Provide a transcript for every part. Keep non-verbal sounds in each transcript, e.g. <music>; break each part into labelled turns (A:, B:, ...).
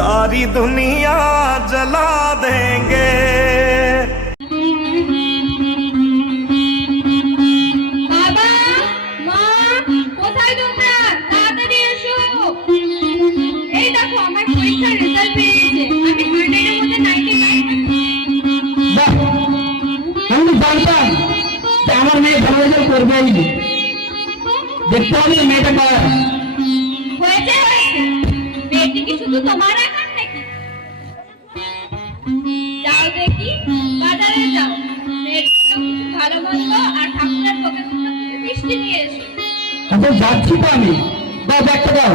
A: सारी दुनिया जला देंगे
B: বাবা মা কোথায় তোমরা তাড়াতাড়ি এসো এই দেখো আমার পরীক্ষার রেজাল্ট বেরিয়েছে আমি হান্ড্রেডের মধ্যে নাইনটি
C: বাহ আমি জানতাম যে আমার মেয়ে ভালো রেজাল্ট করবেই দেখতে হবে যে মেয়েটা কার
B: হয়েছে হয়েছে মেয়েটি কি শুধু তোমার
C: আচ্ছা যাচ্ছি তো আমি দাও ব্যাগটা দাও।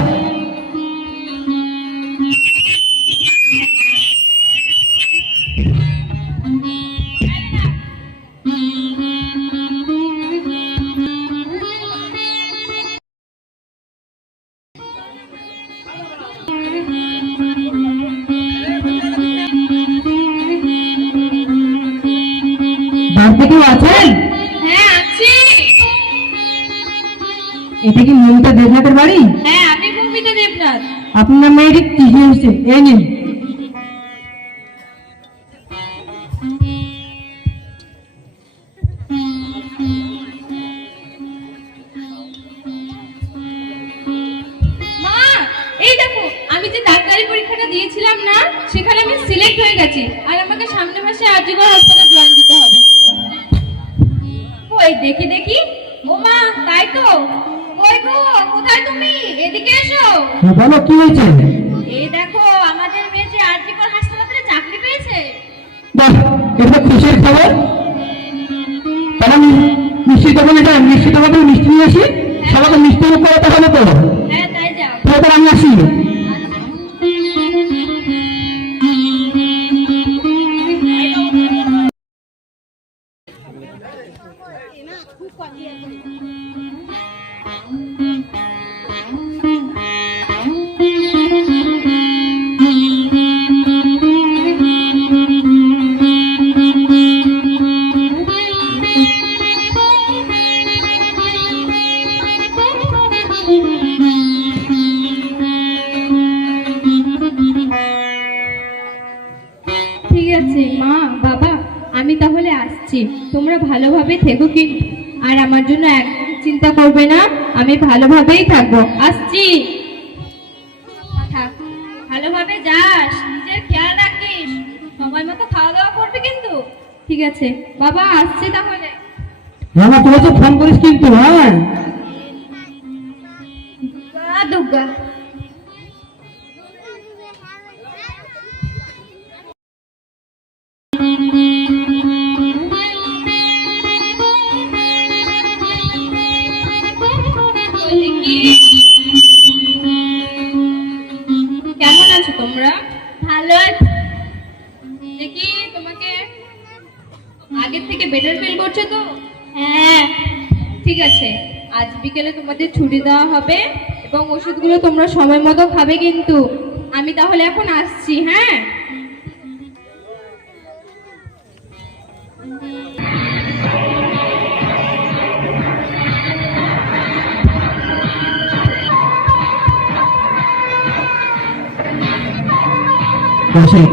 C: আছেন? এটা কি মমতা দেবনাথের বাড়ি?
B: হ্যাঁ আমি মমিতা দেবনাথ।
C: আপনার মেয়েটি কি হয়েছে এই নিন।
B: মা এই দেখো আমি যে ডাক্তারি পরীক্ষাটা দিয়েছিলাম না সেখানে আমি সিলেক্ট হয়ে গেছি। আর আমাকে সামনে মাসে আরজিগড় হাসপাতালে জয়েন দিতে হবে। ওই দেখি দেখি। ও মা তাই তো? কই গো? কোথায় তুমি? এদিকে এসো।
C: হ্যাঁ, বলো কি হয়েছে?
B: এই দেখো আমাদের মেয়ে যে আরজিকর হাসপাতালে চাকরি পেয়েছে।
C: বাহ এটা খুশির খবর? তাহলে মিষ্টি মিষ্টি মিষ্টি নিয়ে আসি? সবাইকে মিষ্টি করে করাতে হবে তো
B: হ্যাঁ তাই যাও।
C: তারপর আমি আসি।
B: থেকো কিন্তু আর আমার জন্য একদম চিন্তা করবে না আমি ভালোভাবেই থাকব। আসছি। ভালোভাবে যাস নিজের খেয়াল রাখিস। সময় মতো খাওয়া দাওয়া করবি কিন্তু। ঠিক আছে বাবা আসছি তাহলে।
C: হ্যাঁ মা, তোমার তো ফোন করিস কিন্তু হ্যাঁ?
B: দুর্গা দুর্গা দেখি তোমাকে আগের থেকে বেটার ফিল করছ তো? হ্যাঁ ঠিক আছে। আজ বিকেলে তোমাদের ছুটি দেওয়া হবে এবং ওষুধগুলো তোমরা সময় মতো খাবে কিন্তু। আমি তাহলে এখন আসছি হ্যাঁ?
C: কৌশিক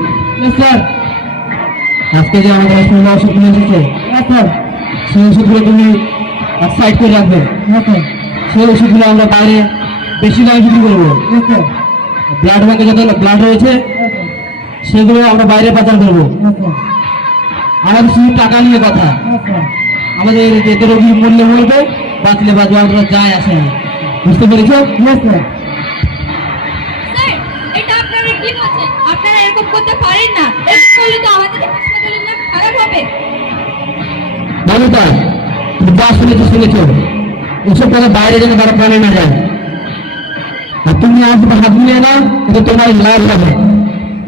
C: স্যার আজকে যে আমাদের ওষুধ কিনে এসেছে স্যার সেই ওষুধগুলো তুমি সাইড করে রাখবে। সেই ওষুধগুলো আমরা বাইরে বেশি দামে বিক্রি করব ব্লাড ব্যাঙ্কে যত ব্লাড রয়েছে সেগুলো আমরা বাইরে পাচার করব। আমাদের শুধু টাকা নিয়ে কথা। আমাদের যেতে রোগী মূল্য বলবে বাঁচলে বাঁচবে আমরা যায় আসে না। বুঝতে পেরেছ?
B: আপনারা করতে পারেন না। এরকম করলে তো আমাদের হাসপাতালের নাম খারাপ হবে।
C: তুমি যা শুনেছো শুনেছো। এসব কথা বাইরে যেন কারও প্রাণে না যায়। আর তুমি আজ হাত নিয়ে নাও এটা তোমার লাভ হবে।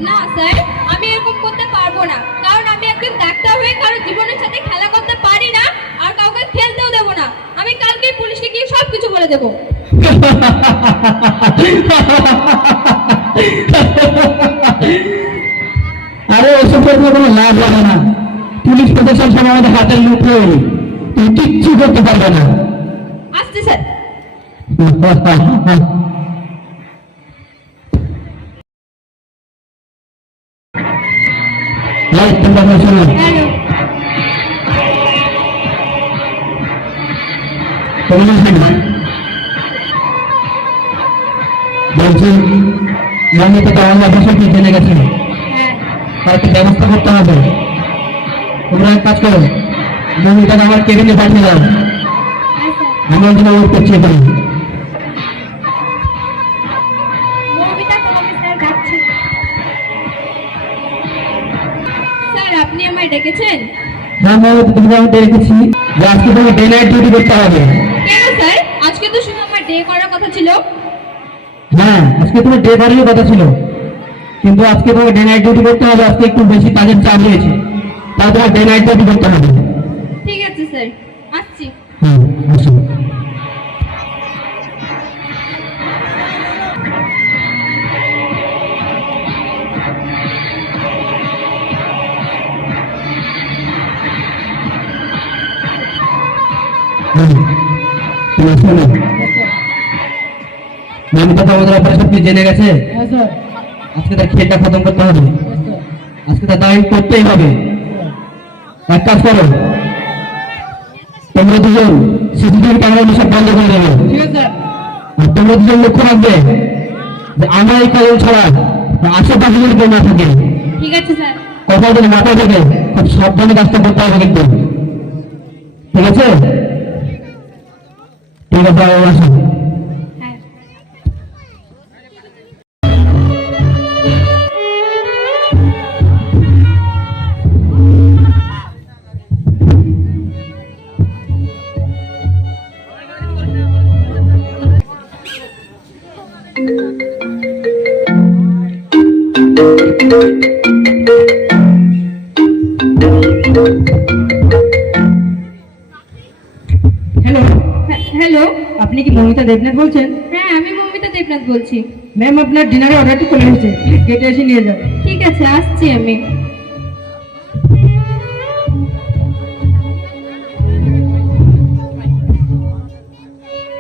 B: না স্যার আমি এরকম করতে পারব না। কারণ আমি একজন ডাক্তার হয়ে কারও জীবনের সাথে খেলা করতে পারি না আর কাউকে খেলতেও দেবো না। আমি কালকেই পুলিশকে গিয়ে সব কিছু বলে দেবো। <laughs>
C: ওসব করে কোনো লাভ হবে না পুলিশ প্রশাসন সব আমাদের হাতের মুঠো তুমি কিচ্ছু করতে পারবে না
B: আসছে স্যার
C: এই তোমরা এখন শোনো
B: হ্যালো
C: তোমরা শোনো বলছি মমিতা তো আমার ভাষাটি জেনে গেছে
B: হ্যাঁ
C: তার একটা ব্যবস্থা করতে হবে। তোমরা এক কাজ করো মমিতাকে আমার কেবিনে পাঠিয়ে দাও। আমি ওই জন্য করছি এখানে।
B: আপনি আমায় ডেকেছেন?
C: হ্যাঁ তুমি আমি দেখেছি যে আজকে তোমাকে ডে নাইট ডিউটি করতে হবে।
B: কেন স্যার? আজকে তো শুধু আমার ডে করার কথা ছিল।
C: হ্যাঁ আজকে তোমার ডে করারই কথা ছিল। কিন্তু আজকে তোমাকে ডে নাইট ডিউটি করতে হবে আজকে একটু বেশি কাজের চাপ রয়েছে। তাই তোমার ডে নাইট ডিউটি করতে হবে।
B: ঠিক আছে স্যার। আসছি।
C: হ্যাঁ তুমি শোনো আমাদের অপারেশন কি জেনে গেছে? আজকে তার খেলটা খতম করতে হবে। আজকে তার দায়িত্ব করতেই হবে। এক কাজ করো। তোমরা দুজন সিসিটিভি ক্যামেরা সব বন্ধ করে দেবে। আর তোমরা দুজন লক্ষ্য রাখবে যে আমরা এই কাজল ছাড়া আশেপাশে যেন কেউ না থাকে
B: ঠিক আছে স্যার।
C: কথা যেন মাথায় থেকে খুব সাবধানে কাজটা করতে হবে কিন্তু। ঠিক আছে? ঠিক আছে আমি হ্যালো
B: হ্যাঁ, হ্যালো
C: আপনি কি মমিতা দেবনাথ বলছেন?
B: হ্যাঁ আমি মৌমিতা দেবনাথ বলছি।
C: ম্যাম আপনার ডিনারের অর্ডারটি চলে এসেছে গেটে এসে নিয়ে যান।
B: ঠিক আছে আসছি আমি।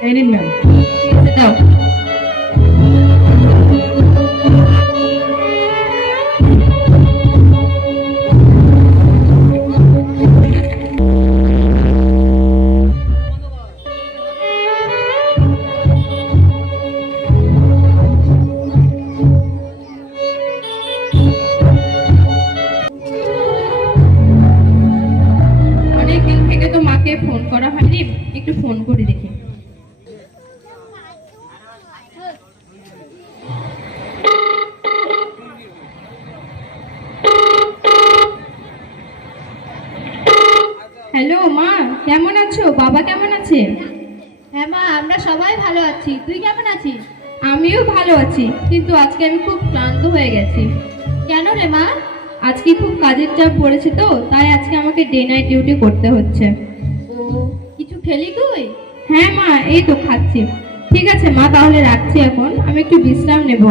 C: এই নিন ম্যাম
B: দাও।
D: ভালো আছি। তুই কেমন আছিস?
B: আমিও ভালো আছি কিন্তু আজকে আমি খুব ক্লান্ত হয়ে গেছি।
D: কেন রে মা?
B: আজকে খুব কাজের চাপ পড়েছে তো তাই আজকে আমাকে ডে নাইট ডিউটি করতে হচ্ছে।
D: ও কিছু খেলি তুই?
B: হ্যাঁ মা এই তো খাচ্ছি। ঠিক আছে মা তাহলে রাখছি এখন। আমি একটু বিশ্রাম নেব।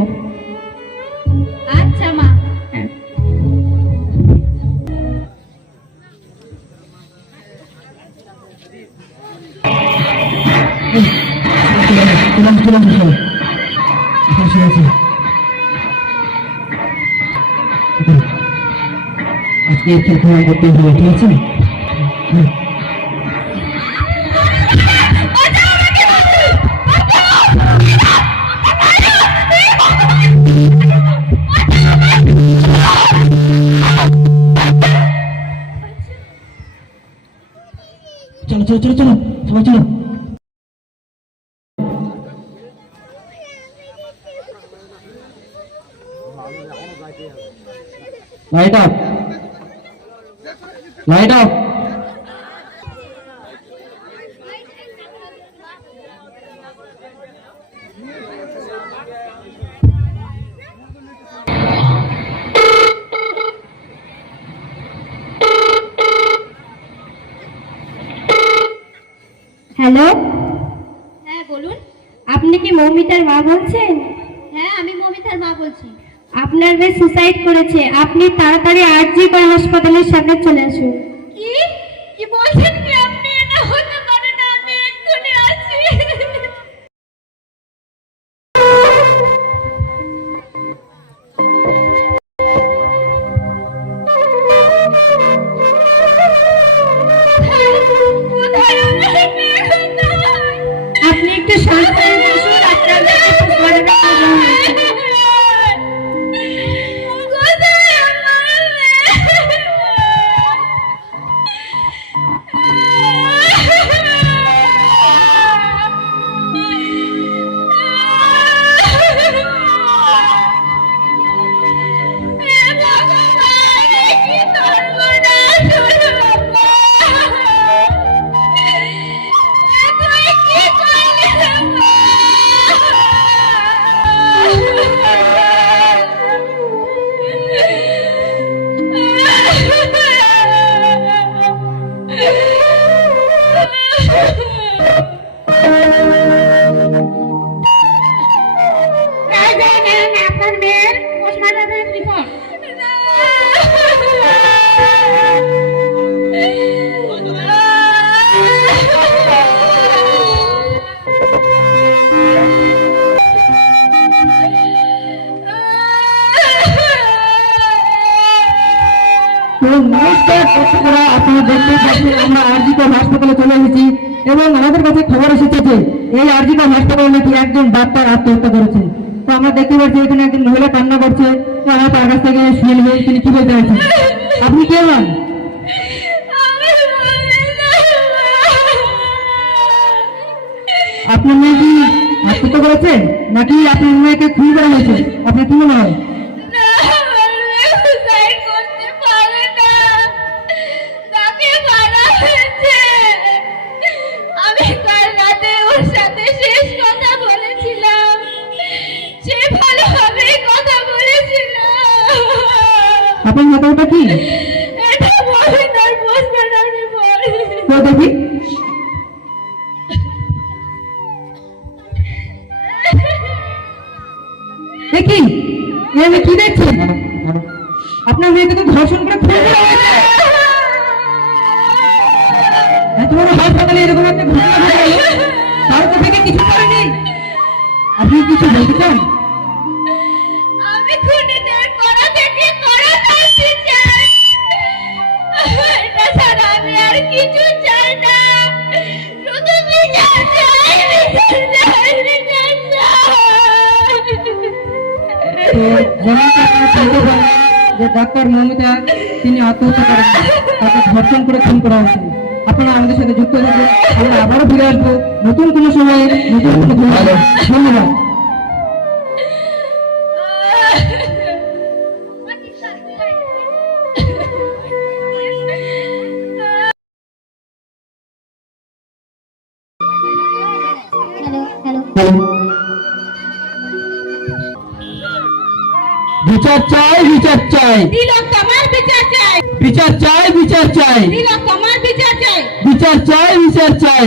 C: আজকে করতে হবে ঠিক আছে। চলো চলো চলো চলো সবাই চলো। Light off light off
B: hello
D: হ্যাঁ বলুন।
B: আপনি কি মৌমিতার মা বলছেন?
D: হ্যাঁ আমি মমিতার মা বলছি।
B: আপনার সুসাইড করেছে আপনি তাড়াতাড়ি আরজি কর হাসপাতালের সামনে চলে আসুন।
E: চলে এসেছি এবং আমাদের কাছে খবর এসেছে যে এই আরজিকর হাসপাতালে নাকি একজন ডাক্তার আত্মহত্যা করেছে। তো আমরা দেখতে পাচ্ছি এখানে একজন মহিলা কান্না করছে। তো আমরা তার কাছ থেকে শুনে নেব তিনি কি বলতে চাইছেন? আপনি কে হন। আপনার মেয়ে কি আত্মহত্যা করেছে? নাকি আপনার মেয়েকে খুন করা হয়েছে? আপনার কি মনে হয় আপনার ঘটনাটা কি? তো দেখি। দেখি আমি কি দেখছেন? আপনার মেয়েকে তো ধর্ষণ করে এত বড় হাসপাতালে এরকম একটা ঘটনা ঘটে গেল তার থেকে কিছু করেনি? আপনি কিছু বলতে চান? যে ডাক্তার মমিতা, তিনি আত্মহত্যা করেন। তাকে ধর্ষণ করে খুন করা হয়েছে। আপনারা আমাদের সাথে যুক্ত থাকবেন আমরা আবারও ফিরে আসব। নতুন কোনো সময়ে নতুন কোনো ধন্যবাদ। চাই। বিচার চাই।
C: বিচার চাই
E: বিচার চাই।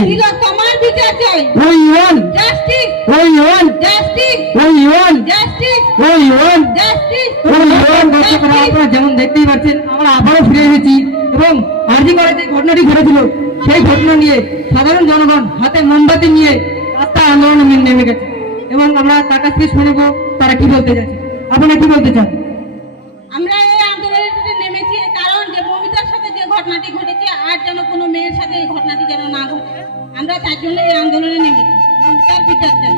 E: বিচার চাই। ওই ওই ওই ওই ওই দর্শকরা আপনারা যেমন দেখতেই পাচ্ছেন আমরা আবারও ফিরে এসেছি এবং আরজি করে যে ঘটনাটি ঘটেছিল সেই ঘটনা নিয়ে সাধারণ জনগণ হাতে মোমবাতি নিয়ে রাস্তায় আন্দোলনে নেমে গেছে। এবং আমরা তার কাছ থেকে শুনব তারা কি বলতে চাইছে? আপনারা কি বলতে চান?
D: আমরা এই আন্দোলনে নেমেছি কারণ যে মমিতার সাথে যে ঘটনাটি ঘটেছে আর যেন কোনো মেয়ের সাথে এই ঘটনাটি যেন না ঘটে। আমরা তার জন্য এই আন্দোলনে নেমেছি। মমিতার বিচার চাই।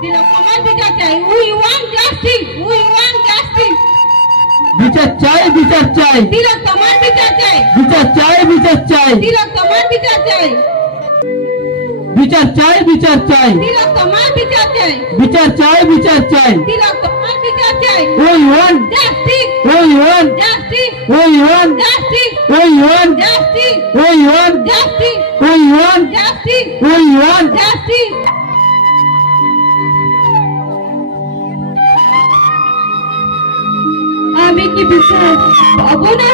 D: তিলক আমার বিচার চাই। We want justice we want justice.
E: বিচার চাই বিচার চাই।
D: তিলক তোমার বিচার চাই।
E: বিচার চাই বিচার চাই।
D: তিলক তোমার বিচার চাই।
E: বিচার চাই বিচার চাই।
D: তিলক তোমার বিচার চাই।
E: বিচার চাই বিচার চাই।
D: তিলক তোমার বিচার চাই
E: we want
D: justice
E: we want
D: justice
E: we want
D: justice
E: we want
D: justice
E: we want
D: justice
E: we want
D: justice
E: we want
D: justice আমি কি বিচার পাবো না